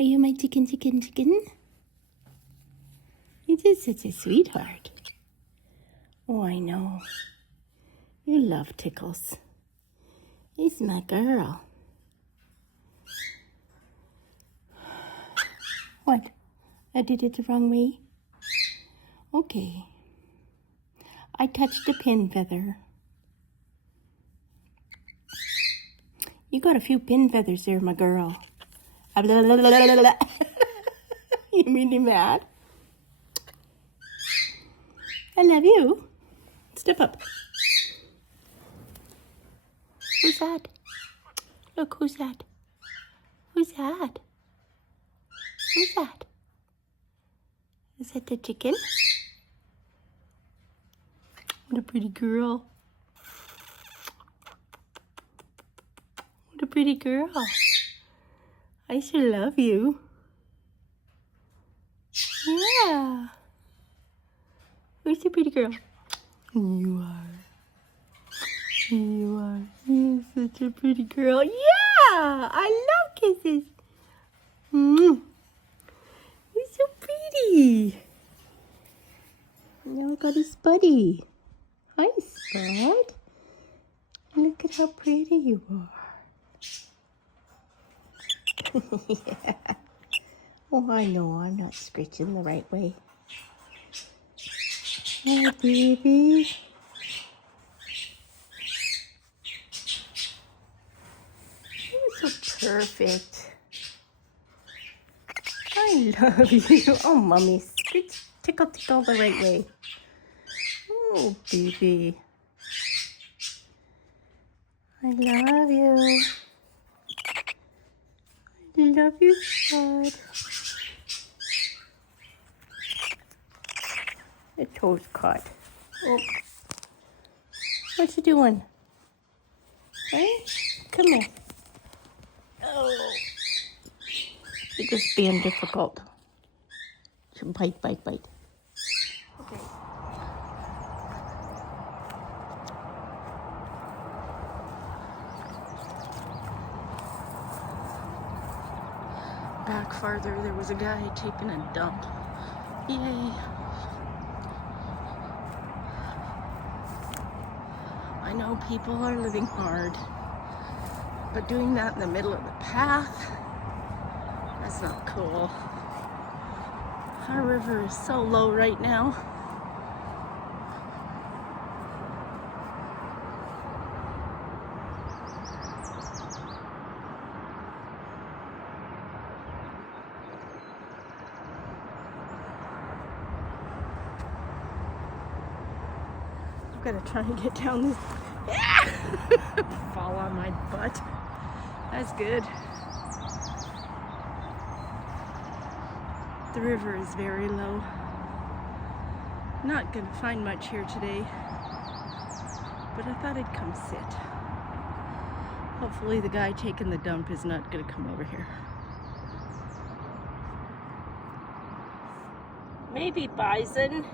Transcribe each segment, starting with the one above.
Are you my chicken? You're just such a sweetheart. Oh, I know. You love tickles. He's my girl. What? I did it the wrong way? Okay. I touched a pin feather. You got a few pin feathers there, my girl. You made me mad? I love you. Step up. Who's that? Look, who's that? Who's that? Who's that? Is that the chicken? What a pretty girl. What a pretty girl. I sure love you. Yeah. Who's the pretty girl? You are. You are. You're such a pretty girl. Yeah! I love kisses. You're so pretty. Now I got a Spuddy. Hi, Spud. Look at how pretty you are. Yeah. Oh, I know I'm not scritching the right way. Oh, baby. You're so perfect. I love you. Oh, mommy, scritch, tickle the right way. Oh, baby. I love you. I love you, Spud. The toe's caught. Oh. What you doing? Hey? Come here. Oh. You're just being difficult. So bite. Okay. Back farther, there was a guy taking a dump. Yay. I know people are living hard, but doing that in the middle of the path, that's not cool. Our river is so low right now. I'm gonna try and get down this. Fall on my butt. That's good. The river is very low. Not gonna find much here today, but I thought I'd come sit. Hopefully the guy taking the dump is not gonna come over here. Maybe bison.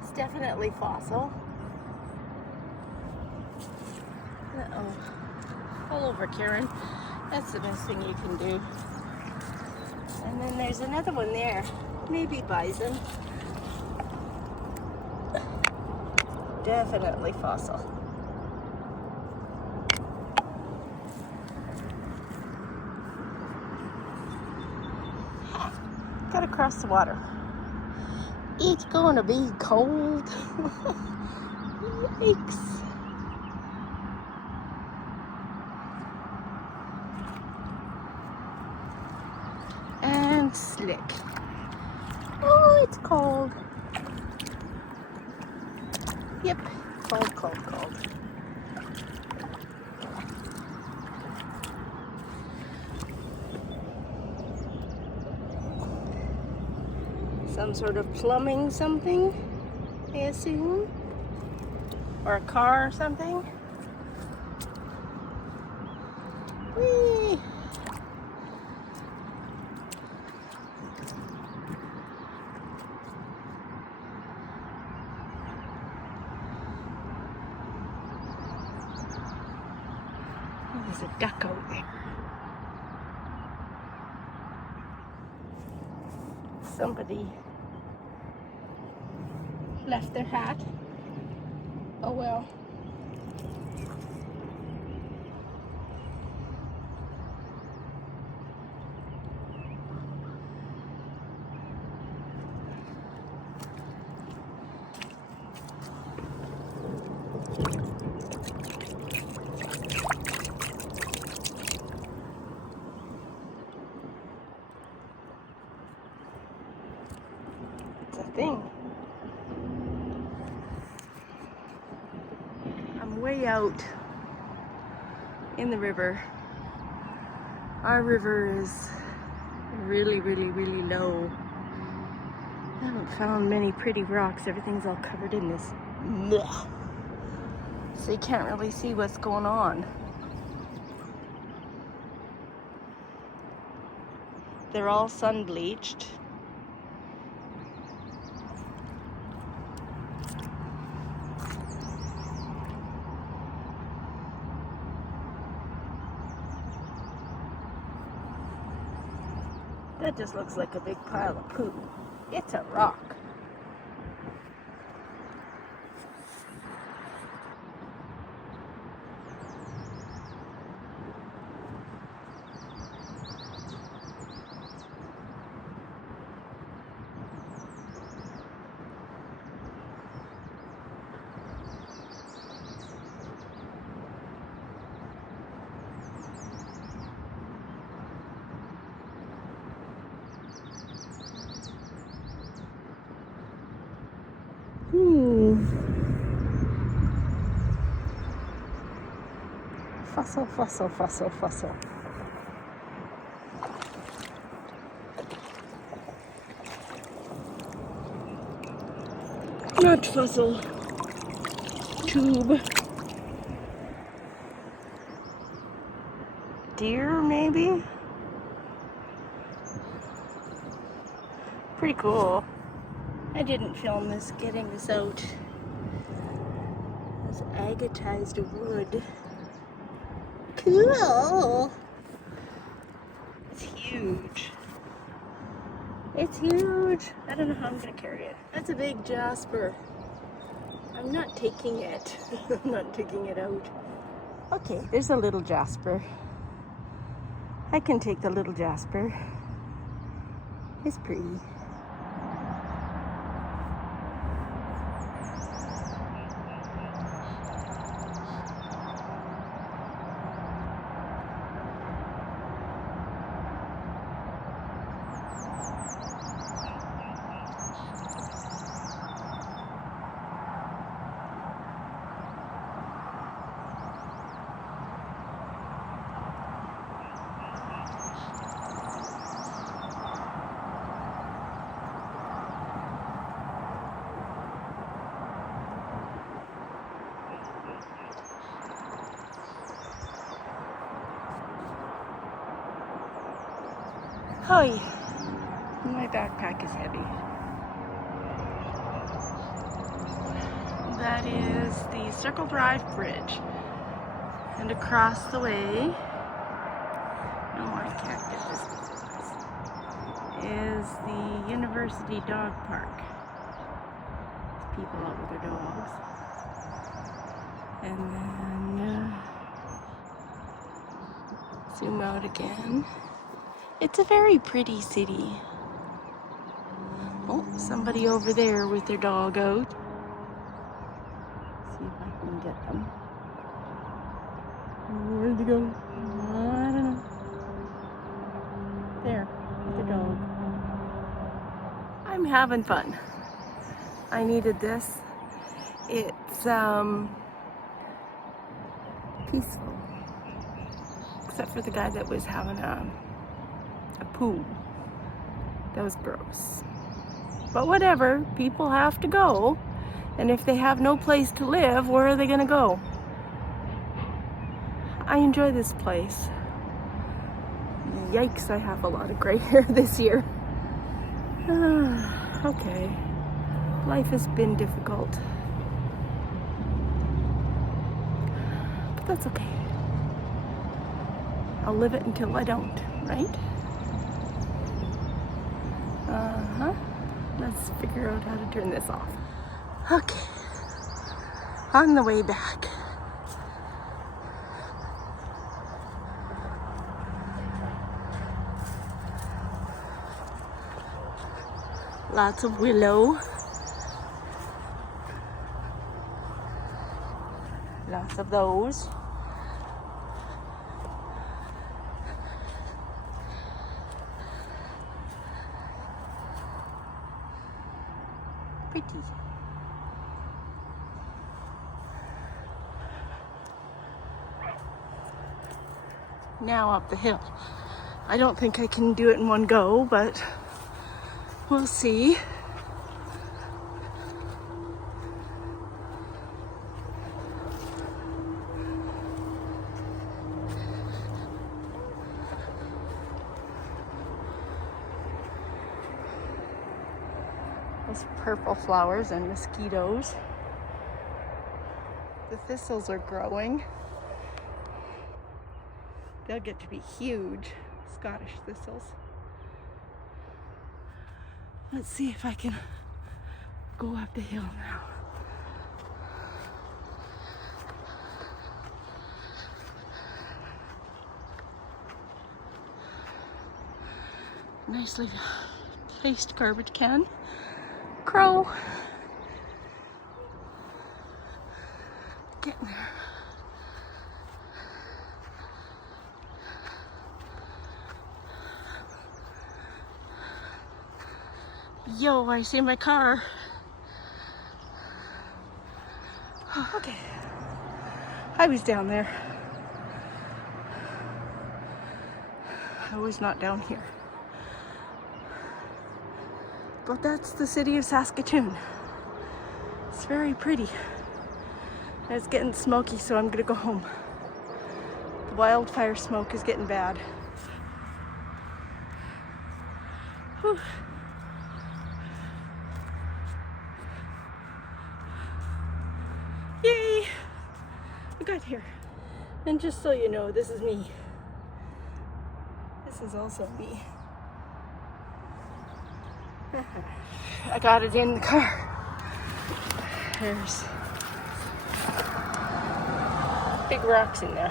It's definitely fossil. Uh-oh. Pull over, Karen. That's the best thing you can do. And then there's another one there. Maybe bison. Definitely fossil. Gotta cross the water. It's gonna be cold. Yikes. And slick. Oh, it's cold. Yep, cold. Some sort of plumbing something, I assume. Or a car or something. Whee! There's a duck out there. somebody left their hat. Oh well. It's a thing. I'm way out in the river. Our river is really, really, really low. I haven't found many pretty rocks. Everything's all covered in this blech. So you can't really see what's going on. They're all sun bleached. That just looks like a big pile of poo. It's a rock. Fossil, fossil, fossil, fossil. Not fossil. Tube. Deer, maybe? Pretty cool. I didn't film this, getting this out. It's agatized wood. Cool. It's huge. It's huge. I don't know how I'm gonna carry it. That's a big jasper. I'm not taking it. I'm not taking it out. Okay, there's a little jasper. I can take the little jasper. It's pretty. Hi. My backpack is heavy. That is the Circle Drive Bridge. And across the way, no, I can't get this, is the University Dog Park. There's people out with their dogs. And then zoom out again. It's a very pretty city. Oh, somebody over there with their dog out. See if I can get them. Where'd they go? I don't know. There, with the dog. I'm having fun. I needed this. It's peaceful. Except for the guy that was having a poo. That was gross. But whatever, people have to go. And if they have no place to live, where are they gonna go? I enjoy this place. Yikes, I have a lot of gray hair this year. Okay. Life has been difficult. But that's okay. I'll live it until I don't, right? Uh-huh. Let's figure out how to turn this off. Okay. On the way back. Lots of willow. Lots of those. Pretty. Now up the hill. I don't think I can do it in one go, but we'll see. Those purple flowers and mosquitoes. The thistles are growing. They'll get to be huge, Scottish thistles. Let's see if I can go up the hill now. Nicely placed garbage can. Crow. Getting there. Yo, I see my car. Okay. I was down there. I was not down here. But that's the city of Saskatoon. It's very pretty. And it's getting smoky, so I'm gonna go home. The wildfire smoke is getting bad. Whew. Yay! We got here. And just so you know, this is me. This is also me. I got it in the car. There's big rocks in there.